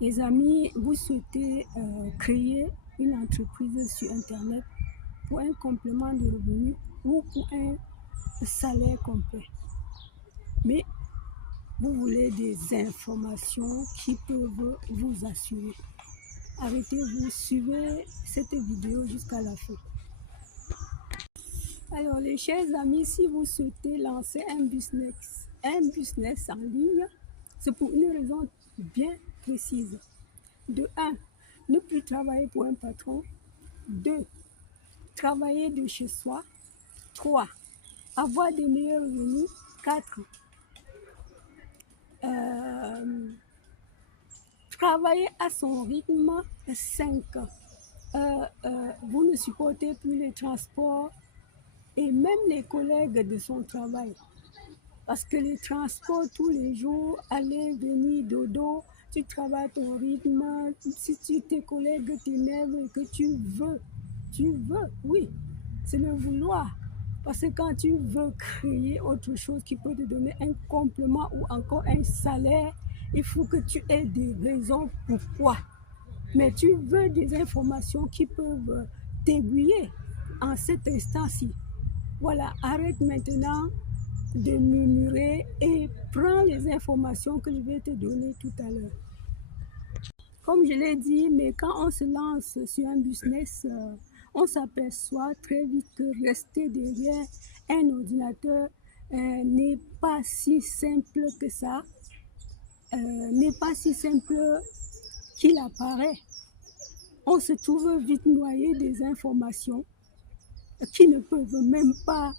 Les amis, vous souhaitez créer une entreprise sur Internet pour un complément de revenus ou pour un salaire complet. Mais vous voulez des informations qui peuvent vous assurer. Arrêtez-vous, suivez cette vidéo jusqu'à la fin. Alors les chers amis, si vous souhaitez lancer un business en ligne, c'est pour une raison bien précise. De 1, ne plus travailler pour un patron. 2, travailler de chez soi. 3, avoir des meilleurs revenus. 4, travailler à son rythme. 5, vous ne supportez plus les transports et même les collègues de son travail. Parce que les transports tous les jours, aller, venir, dodo, tu travailles ton rythme, si tes collègues t'énervent et que tu veux, oui, c'est le vouloir. Parce que quand tu veux créer autre chose qui peut te donner un complément ou encore un salaire, il faut que tu aies des raisons pourquoi. Mais tu veux des informations qui peuvent t'aiguiller en cet instant-ci. Voilà, arrête maintenant de murmurer et prends les informations que je vais te donner tout à l'heure. Comme je l'ai dit, mais quand on se lance sur un business, on s'aperçoit très vite que rester derrière un ordinateur n'est pas si simple que ça, n'est pas si simple qu'il apparaît. On se trouve vite noyé des informations qui ne peuvent même pas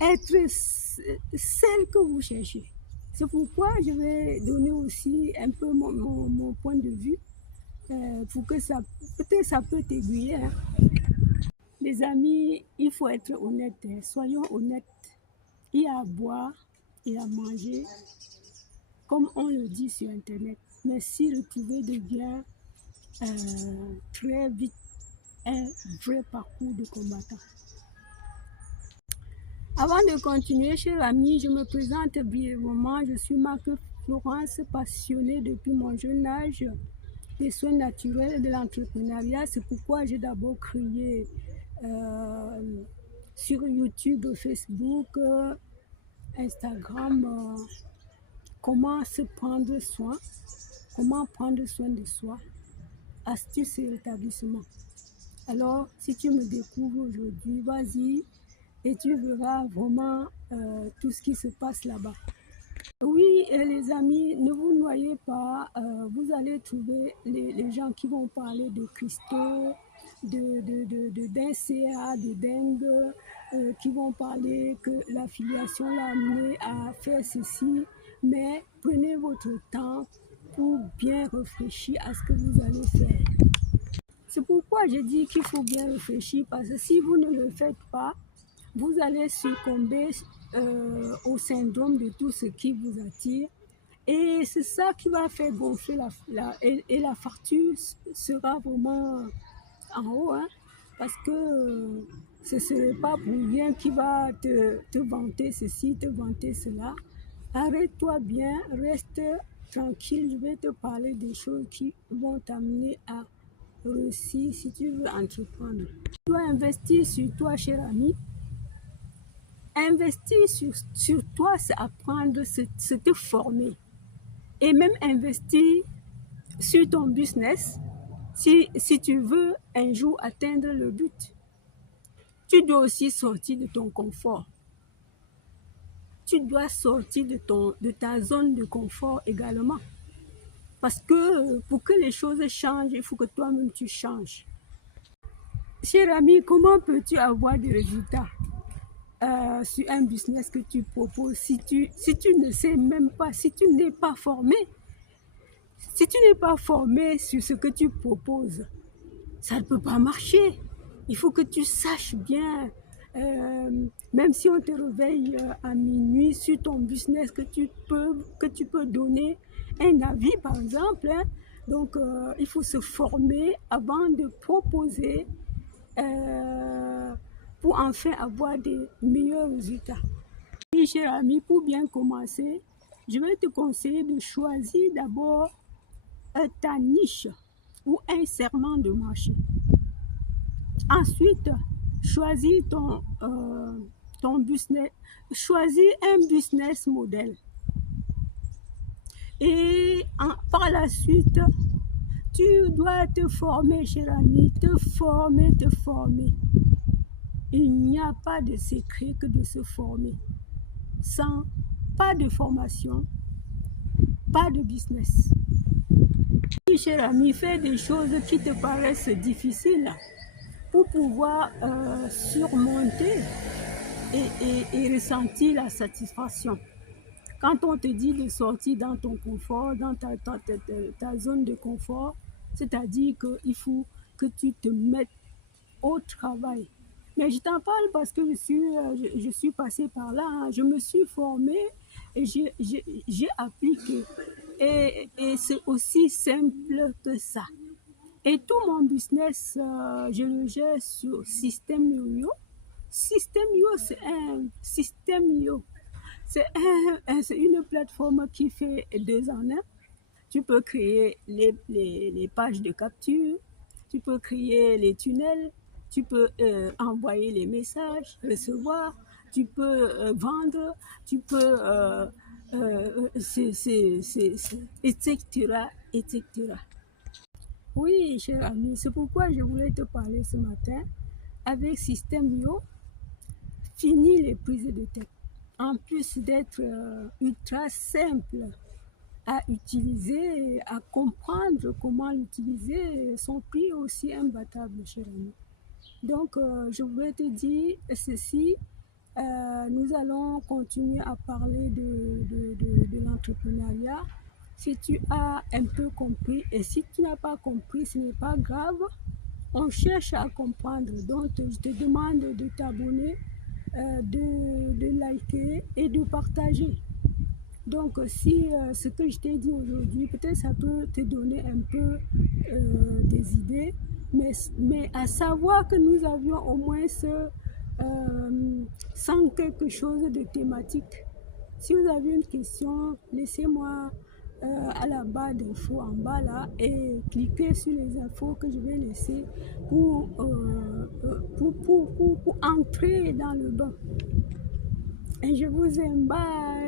être celles que vous cherchez. C'est pourquoi je vais donner aussi un peu mon point de vue pour que ça, peut-être ça peut t'aiguiller. Hein. Les amis, il faut être honnête, hein. Soyons honnêtes. Il y a à boire et à manger, comme on le dit sur Internet. Mais si retrouver devient très vite un vrai parcours de combattant. Avant de continuer, chers amis, je me présente brièvement. Je suis Marc Florence, passionnée depuis mon jeune âge des soins naturels et de l'entrepreneuriat. C'est pourquoi j'ai d'abord créé sur YouTube, Facebook, Instagram, comment se prendre soin, comment prendre soin de soi, astuces et rétablissement. Alors, si tu me découvres aujourd'hui, vas-y et tu verras vraiment tout ce qui se passe là-bas. Oui, et les amis, ne vous noyez pas, vous allez trouver les gens qui vont parler de cristaux, d'un CA, de dengue, qui vont parler que l'affiliation l'a amené à faire ceci, mais prenez votre temps pour bien réfléchir à ce que vous allez faire. C'est pourquoi je dis qu'il faut bien réfléchir, parce que si vous ne le faites pas, vous allez succomber au syndrome de tout ce qui vous attire. Et c'est ça qui va faire gonfler et la facture sera vraiment en haut. Hein, parce que ce ne serait pas pour rien qui va te vanter ceci, te vanter cela. Arrête-toi bien, reste tranquille. Je vais te parler des choses qui vont t'amener à réussir si tu veux entreprendre. Tu dois investir sur toi, cher ami. Investir sur toi, c'est apprendre, c'est te former. Et même investir sur ton business, si tu veux un jour atteindre le but. Tu dois aussi sortir de ton confort. Tu dois sortir de ta zone de confort également. Parce que pour que les choses changent, il faut que toi-même tu changes. Cher ami, comment peux-tu avoir des résultats sur un business que tu proposes si tu ne sais même pas, si tu n'es pas formé? Si tu n'es pas formé sur ce que tu proposes, ça ne peut pas marcher. Il faut que tu saches bien, même si on te réveille à minuit sur ton business, que tu peux donner un avis par exemple. Hein. Donc, il faut se former avant de proposer pour enfin avoir des meilleurs résultats. Oui, cher ami, pour bien commencer, je vais te conseiller de choisir d'abord ta niche ou un segment de marché. Ensuite, choisis ton business, choisis un business model. Et par la suite, tu dois te former, cher ami, te former. Il n'y a pas de secret que de se former. Sans pas de formation, pas de business. Oui, cher ami, fais des choses qui te paraissent difficiles pour pouvoir surmonter et ressentir la satisfaction. Quand on te dit de sortir dans ton confort, dans ta zone de confort, c'est-à-dire qu'il faut que tu te mettes au travail. Mais je t'en parle parce que je suis passée par là, hein. Je me suis formée et j'ai appliqué. Et c'est aussi simple que ça. Et tout mon business, je le gère sur Système Yo. Système Yo, c'est un système Yo. C'est une plateforme qui fait 2 en 1. Tu peux créer les pages de capture, tu peux créer les tunnels, tu peux envoyer les messages, recevoir, tu peux vendre, tu peux, etc., etc. Oui, cher ami, c'est pourquoi je voulais te parler ce matin. Avec Système Yo, fini les prises de tête. En plus d'être ultra simple à utiliser, à comprendre comment l'utiliser, son prix aussi imbattable, cher ami. Donc, je voulais te dire ceci. Nous allons continuer à parler de l'entrepreneuriat. Si tu as un peu compris et si tu n'as pas compris, ce n'est pas grave. On cherche à comprendre. Donc, je te demande de t'abonner, de liker et de partager. Donc, si ce que je t'ai dit aujourd'hui, peut-être ça peut te donner un peu des idées, mais à savoir que nous avions au moins sans quelque chose de thématique. Si vous avez une question, laissez-moi à la barre d'infos en bas là et cliquez sur les infos que je vais laisser pour entrer dans le bain. Et je vous aime, bye.